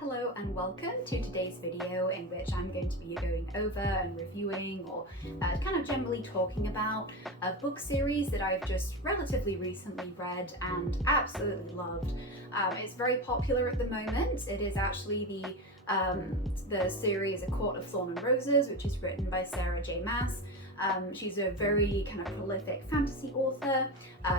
Hello and welcome to today's video in which I'm going to be going over and reviewing or kind of generally talking about a book series that I've just relatively recently read and absolutely loved. It's very popular at the moment. It is actually the series A Court of Thorns and Roses, which is written by Sarah J. Maas. She's a very kind of prolific fantasy author.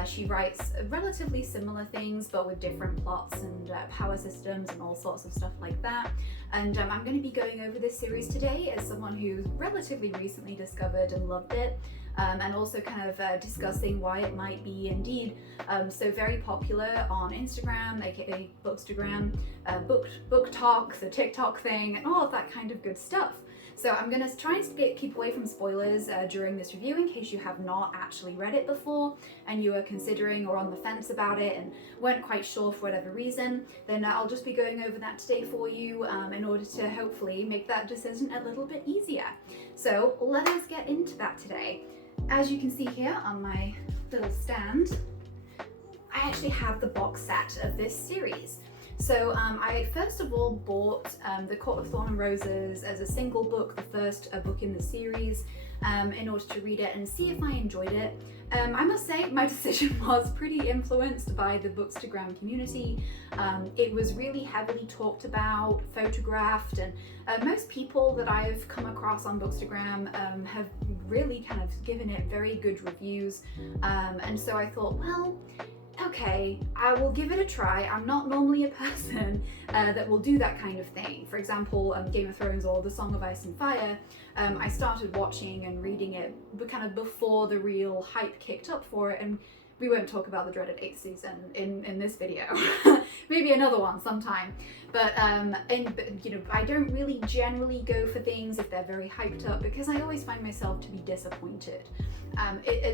She writes relatively similar things but with different plots and power systems and all sorts of stuff like that. And I'm going to be going over this series today as someone who's relatively recently discovered and loved it. And also kind of discussing why it might be indeed so very popular on Instagram, aka Bookstagram, book talk, the TikTok thing, and all of that kind of good stuff. So I'm going to try and keep away from spoilers during this review in case you have not actually read it before and you are considering or on the fence about it and weren't quite sure for whatever reason. Then I'll just be going over that today for you in order to hopefully make that decision a little bit easier. So let us get into that today. As you can see here on my little stand, I actually have the box set of this series. So I first of all bought The Court of Thorns and Roses as a single book, the first book in the series, in order to read it and see if I enjoyed it. I must say my decision was pretty influenced by the Bookstagram community. It was really heavily talked about, photographed, and most people that I've come across on Bookstagram have really kind of given it very good reviews. And so I thought, well, okay, I will give it a try. I'm not normally a person that will do that kind of thing. For example, Game of Thrones or The Song of Ice and Fire, I started watching and reading it kind of before the real hype kicked up for it, and we won't talk about the dreaded 8th season in this video. Maybe another one sometime. But I don't really generally go for things if they're very hyped up because I always find myself to be disappointed.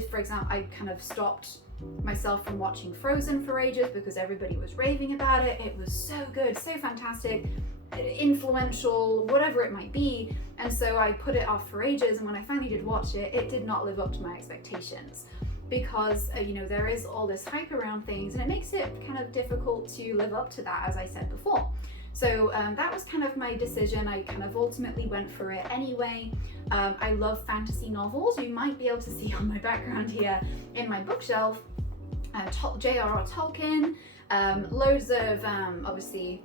For example, I kind of stopped myself from watching Frozen for ages because everybody was raving about it. It was so good, so fantastic, influential, whatever it might be. And so I put it off for ages, and when I finally did watch it, it did not live up to my expectations. Because there is all this hype around things and it makes it kind of difficult to live up to that, as I said before. So that was kind of my decision. I kind of ultimately went for it anyway. I love fantasy novels. You might be able to see on my background here in my bookshelf, J.R.R. Tolkien, loads of obviously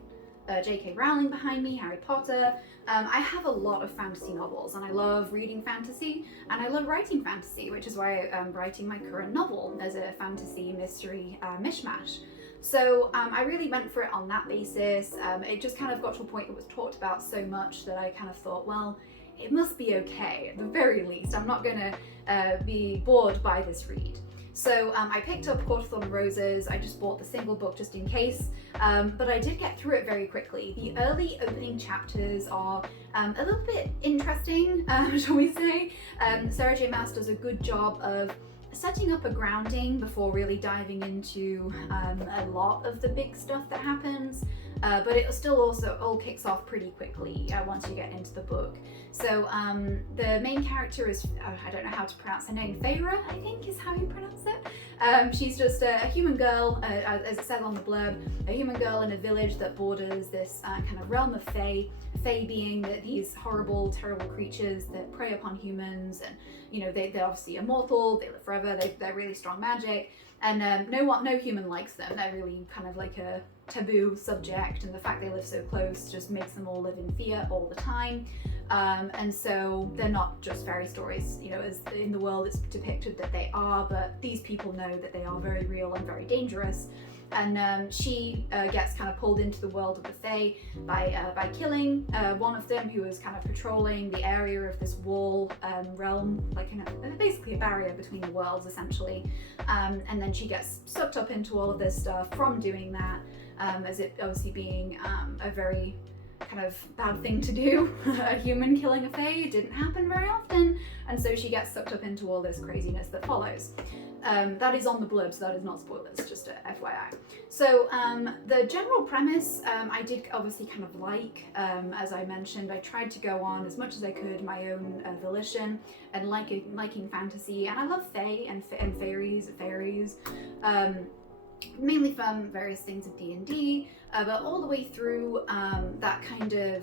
J.K. Rowling behind me, Harry Potter. I have a lot of fantasy novels and I love reading fantasy and I love writing fantasy, which is why I'm writing my current novel as a fantasy mystery mishmash. So I really went for it on that basis. It just kind of got to a point that was talked about so much that I kind of thought, well, it must be okay at the very least. I'm not going to be bored by this read. So I picked up Court of Thorns and Roses. I just bought the single book just in case, but I did get through it very quickly. The early opening chapters are a little bit interesting, shall we say. Sarah J. Maas does a good job of setting up a grounding before really diving into a lot of the big stuff that happens, but it still also all kicks off pretty quickly once you get into the book. So the main character is, I don't know how to pronounce her name, Feyre, I think is how you pronounce it. She's just a human girl, as it says on the blurb, a human girl in a village that borders this kind of realm of Fae. Fae being these horrible, terrible creatures that prey upon humans, and they're obviously immortal, they live forever, they're really strong magic, and no human likes them. They're really kind of like a taboo subject, and the fact they live so close just makes them all live in fear all the time. And so they're not just fairy stories, as in the world it's depicted that they are, but these people know that they are very real and very dangerous. And she gets kind of pulled into the world of the Fae by killing one of them who is kind of patrolling the area of this wall realm, like basically a barrier between the worlds essentially. And then she gets sucked up into all of this stuff from doing that, as it obviously being a very kind of bad thing to do. A human killing a Fae didn't happen very often, and so she gets sucked up into all this craziness that follows. That is on the blurb, so that is not spoilers, just a FYI. So the general premise I did obviously kind of like. As I mentioned, I tried to go on as much as I could my own volition and liking fantasy, and I love Fae and fairies. mainly from various things of D&D, but all the way through that kind of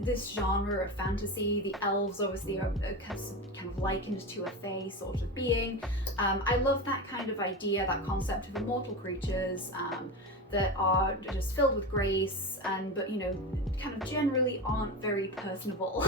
this genre of fantasy. The elves obviously are kind of likened to a fae sort of being. I love that kind of idea, that concept of immortal creatures that are just filled with grace, but kind of generally aren't very personable.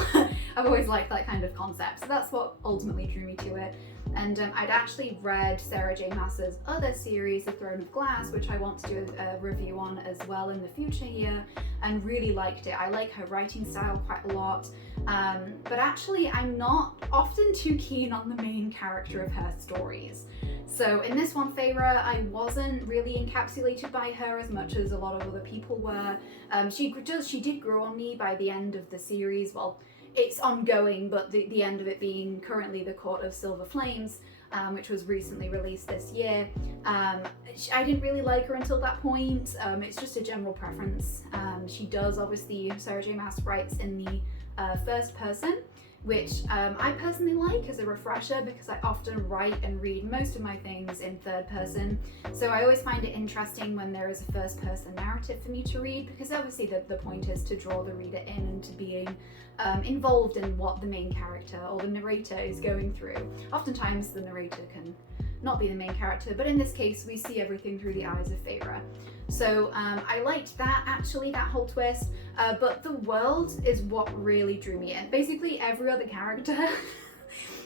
I've always liked that kind of concept, so that's what ultimately drew me to it. And I'd actually read Sarah J. Maas's other series, The Throne of Glass, which I want to do a review on as well in the future here, and really liked it. I like her writing style quite a lot, but actually I'm not often too keen on the main character of her stories. So in this one, Feyre, I wasn't really encapsulated by her as much as a lot of other people were. She did grow on me by the end of the series. Well, it's ongoing, but the end of it being currently The Court of Silver Flames, which was recently released this year. I didn't really like her until that point. It's just a general preference. She does, obviously, Sarah J. Maas writes in the first person, which I personally like as a refresher because I often write and read most of my things in third person. So I always find it interesting when there is a first person narrative for me to read, because obviously the point is to draw the reader in into being involved in what the main character or the narrator is going through. Oftentimes the narrator can not be the main character, but in this case we see everything through the eyes of Feyre. So I liked that, actually, that whole twist, but the world is what really drew me in. Basically every other character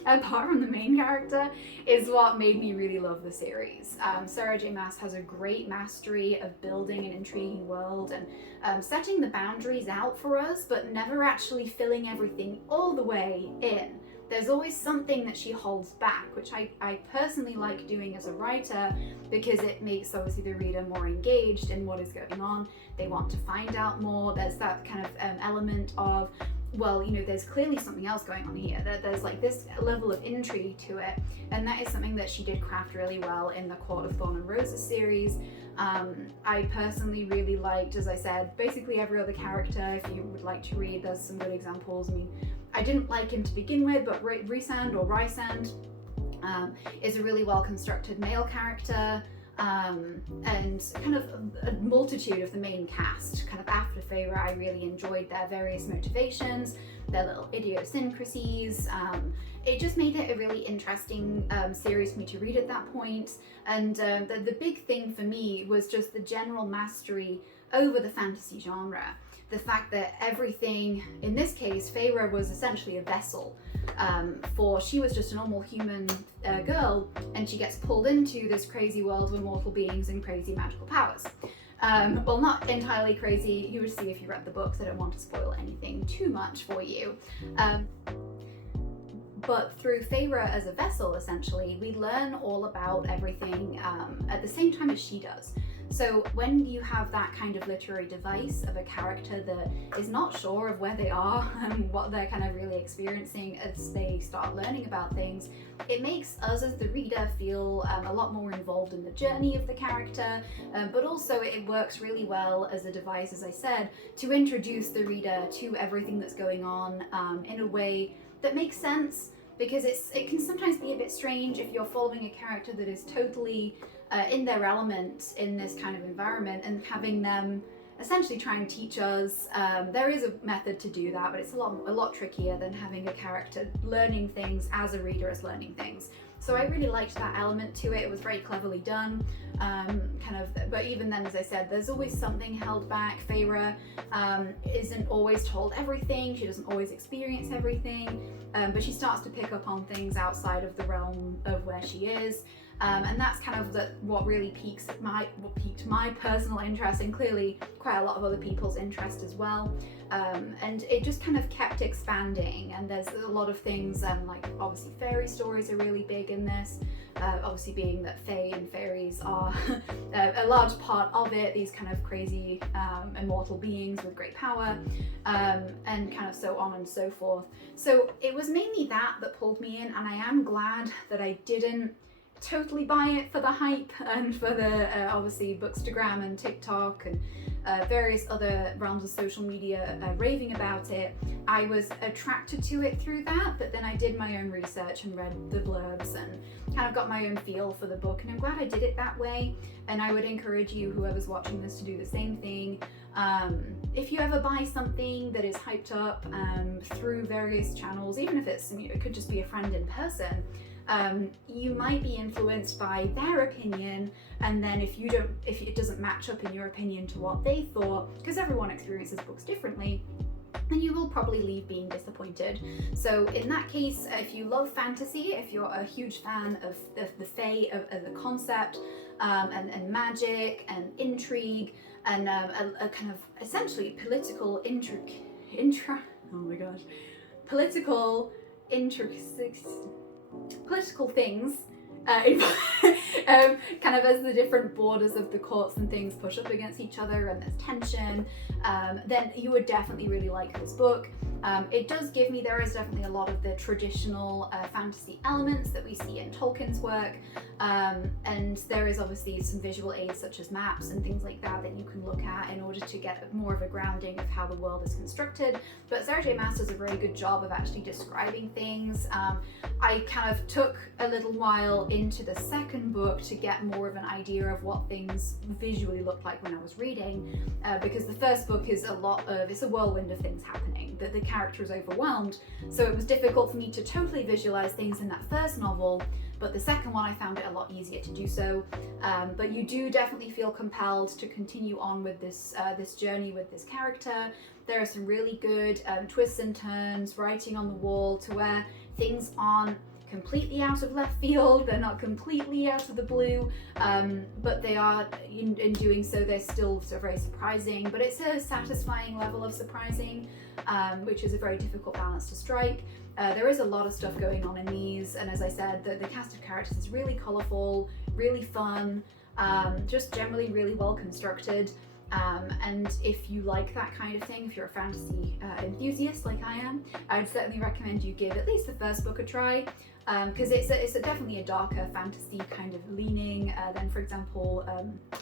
apart from the main character is what made me really love the series. Sarah J. Maas has a great mastery of building an intriguing world and setting the boundaries out for us, but never actually filling everything all the way in. There's always something that she holds back, which I personally like doing as a writer, because it makes obviously the reader more engaged in what is going on. They want to find out more. There's that kind of element of, well, there's clearly something else going on here. There's like this level of intrigue to it, and that is something that she did craft really well in the Court of Thorn and Roses series. I personally really liked, as I said, basically every other character. If you would like to read, there's some good examples. I mean, I didn't like him to begin with, but Rhysand is a really well constructed male character, and kind of a multitude of the main cast. Kind of after Feyre, I really enjoyed their various motivations, their little idiosyncrasies. It just made it a really interesting series for me to read at that point. And the big thing for me was just the general mastery over the fantasy genre. The fact that everything, in this case, Feyre was essentially a vessel, for she was just a normal human girl, and she gets pulled into this crazy world of immortal beings and crazy magical powers. Well, not entirely crazy. You would see if you read the books. I don't want to spoil anything too much for you. But through Feyre as a vessel, essentially, we learn all about everything at the same time as she does. So when you have that kind of literary device of a character that is not sure of where they are and what they're kind of really experiencing as they start learning about things, it makes us as the reader feel a lot more involved in the journey of the character, but also it works really well as a device, as I said, to introduce the reader to everything that's going on in a way that makes sense, because it can sometimes be a bit strange if you're following a character that is totally in their element in this kind of environment and having them essentially try and teach us. There is a method to do that, but it's a lot trickier than having a character learning things as a reader is learning things. So I really liked that element to it. It was very cleverly done. But even then, as I said, there's always something held back. Feyre isn't always told everything. She doesn't always experience everything, but she starts to pick up on things outside of the realm of where she is. And that's kind of what really piqued my personal interest, and clearly quite a lot of other people's interest as well. And it just kind of kept expanding, and there's a lot of things, like obviously fairy stories are really big in this, obviously being that fae and fairies are a large part of it, these kind of crazy immortal beings with great power, and kind of so on and so forth. So it was mainly that pulled me in, and I am glad that I didn't totally buy it for the hype and for the obviously Bookstagram and TikTok and various other realms of social media raving about it. I was attracted to it through that, but then I did my own research and read the blurbs and kind of got my own feel for the book, and I'm glad I did it that way. And I would encourage you, whoever's watching this, to do the same thing. If you ever buy something that is hyped up through various channels, even if it's, it could just be a friend in person, you might be influenced by their opinion, and then if it doesn't match up in your opinion to what they thought, because everyone experiences books differently, then you will probably leave being disappointed. So in that case, if you love fantasy, if you're a huge fan of the Fae as a concept, and magic and intrigue, and a kind of essentially political political things, kind of as the different borders of the courts and things push up against each other and there's tension, then you would definitely really like this book. There is definitely a lot of the traditional fantasy elements that we see in Tolkien's work, and there is obviously some visual aids such as maps and things like that you can look at in order to get more of a grounding of how the world is constructed. But Sarah J. Maas does a very good job of actually describing things. I kind of took a little while into the second book to get more of an idea of what things visually looked like when I was reading, because the first book is it's a whirlwind of things happening, that the character is overwhelmed, so it was difficult for me to totally visualize things in that first novel. But the second one, I found it a lot easier to do so. But you do definitely feel compelled to continue on with this journey with this character. There are some really good twists and turns, writing on the wall, to where things aren't completely out of left field, they're not completely out of the blue, but they are, in doing so, they're still very surprising, but it's a satisfying level of surprising, which is a very difficult balance to strike. There is a lot of stuff going on in these, and as I said, the cast of characters is really colourful, really fun, just generally really well constructed. And if you like that kind of thing, if you're a fantasy enthusiast like I am, I would certainly recommend you give at least the first book a try, because it's definitely a darker fantasy kind of leaning than, for example,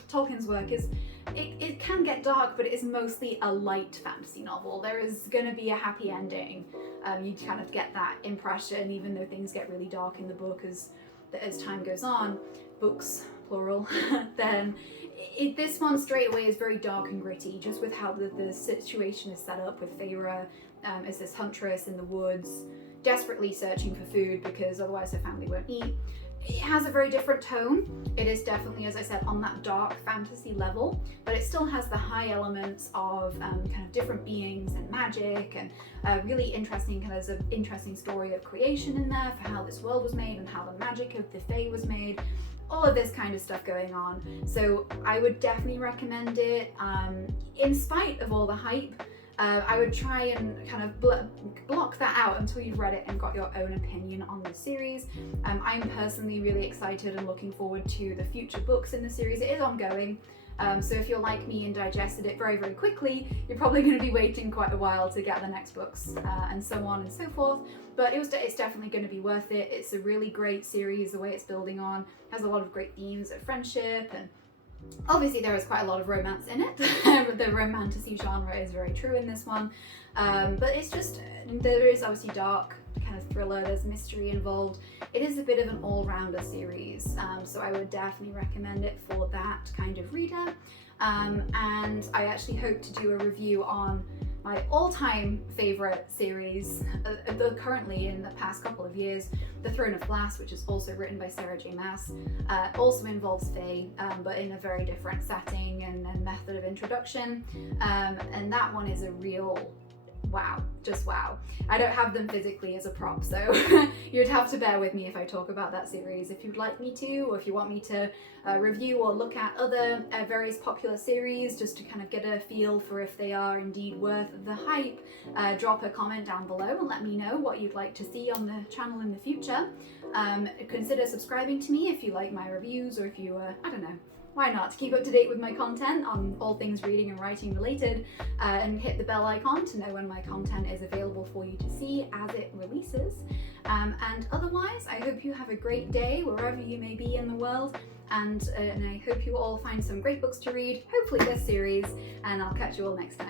Tolkien's work is. It can get dark, but it is mostly a light fantasy novel. There is going to be a happy ending. You kind of get that impression, even though things get really dark in the book as time goes on. Books, plural. Then this one straight away is very dark and gritty, just with how the situation is set up, with Feyre as this huntress in the woods, desperately searching for food because otherwise her family won't eat. It has a very different tone. It is definitely, as I said, on that dark fantasy level, but it still has the high elements of kind of different beings and magic, and really interesting, there's an interesting story of creation in there for how this world was made and how the magic of the Fae was made. All of this kind of stuff going on. So I would definitely recommend it. In spite of all the hype, I would try and kind of block that out until you've read it and got your own opinion on the series. I'm personally really excited and looking forward to the future books in the series. It is ongoing, so if you're like me and digested it very, very quickly, you're probably going to be waiting quite a while to get the next books, and so on and so forth. But it's definitely going to be worth it. It's a really great series, the way it's building on. Has a lot of great themes of friendship, and obviously there is quite a lot of romance in it. The romantasy genre is very true in this one, but it's just, there is obviously dark kind of thriller, there's mystery involved. It is a bit of an all-rounder series, so I would definitely recommend it for that kind of reader. And I actually hope to do a review on my all-time favourite series, currently in the past couple of years, The Throne of Glass, which is also written by Sarah J. Maas, also involves Fae, but in a very different setting and method of introduction, and that one is a real wow, just wow. I don't have them physically as a prop, so you'd have to bear with me if I talk about that series. If you'd like me to, or if you want me to review or look at other various popular series just to kind of get a feel for if they are indeed worth the hype, drop a comment down below and let me know what you'd like to see on the channel in the future. Consider subscribing to me if you like my reviews, or if you, I don't know, why not? Keep up to date with my content on all things reading and writing related, and hit the bell icon to know when my content is available for you to see as it releases. And otherwise, I hope you have a great day wherever you may be in the world, and I hope you all find some great books to read, hopefully this series, and I'll catch you all next time.